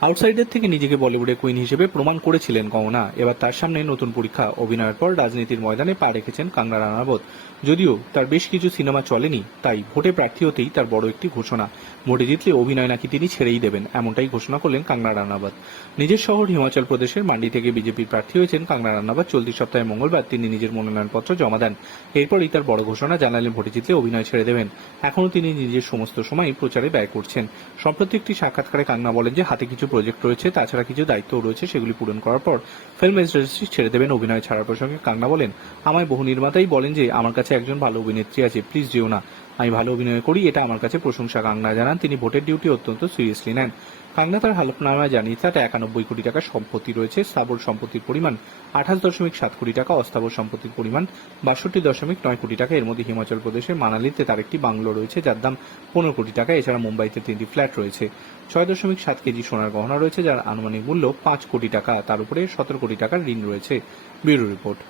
Outsider থেকে নিজেকে বলিউডের কুইন হিসেবে প্রমাণ করেছিলেন কঙ্গনা এবার তার সামনে নতুন পরীক্ষা, অভিনয়ের পর রাজনীতির ময়দানে পা রেখেছেন কাঙ্গনা রানাবত। যদিও তার বেশ কিছু সিনেমা চলেনি, তাই ভোটে প্রার্থী হতেই তার বড় একটি ঘোষণা। ভোটে জিতলে অভিনয় নাকি তিনি ছেড়েই দেবেন, এমনটাই ঘোষণা করলেন কাঙ্গনা রানাবত। নিজের শহর হিমাচল প্রদেশের মান্ডি থেকে বিজেপির প্রার্থী হয়েছেন কাঙ্গনা রানাবত। চলতি সপ্তাহে মঙ্গলবার তিনি নিজের মনোনয়নপত্র জমা দেন। এরপরই তার বড় ঘোষণা জানালেন ভোটে জিতলে অভিনয় ছেড়ে দেবেন। এখনও তিনি নিজের সমস্ত সময় প্রচারে ব্যয় করছেন। সম্প্রতি একটি সাক্ষাৎকারে কাঙ্গনা বলেন যে, হাতে কিছু প্রজেক্ট রয়েছে, তাছাড়া কিছু দায়িত্ব রয়েছে, সেগুলি পূরণ করার পর ফিল্ম ইন্ডাস্ট্রি ছেড়ে দেবেন অভিনয় ছাড়ার প্রসঙ্গে কাঙ্গনা বলেন। আমায় বহু নির্মাতাই বলেন যে, আমার কাছে একজন ভালো অভিনেত্রী আছে প্লিজ যেও না। আমি ভালো অভিনয় করি, এটা আমার কাছে প্রশংসা। কাঙ্গনা জানান, তিনি ভোটের ডিউটি অত্যন্ত সিরিয়াসলি নেন। কাঙ্গনা তার হালফনামায় জানিয়েছে তার একানব্বই কোটি টাকা সম্পত্তি রয়েছে, স্থাবর সম্পত্তির পরিমাণ আঠাশ দশমিক সাত কোটি টাকা, অস্থাবর সম্পত্তির পরিমাণ বাষট্টি দশমিক নয় কোটি টাকা। এর মধ্যে হিমাচল প্রদেশের মানালিতে তার একটি বাংলো রয়েছে, যার দাম পনেরো কোটি টাকা। এছাড়া মুম্বাইতে তিনটি ফ্ল্যাট রয়েছে। ছয় দশমিক সাত কেজি সোনার গহনা রয়েছে, যার আনুমানিক মূল্য পাঁচ কোটি টাকা। তার উপরে সতেরো কোটি টাকার ঋণ রয়েছে। Bureau report.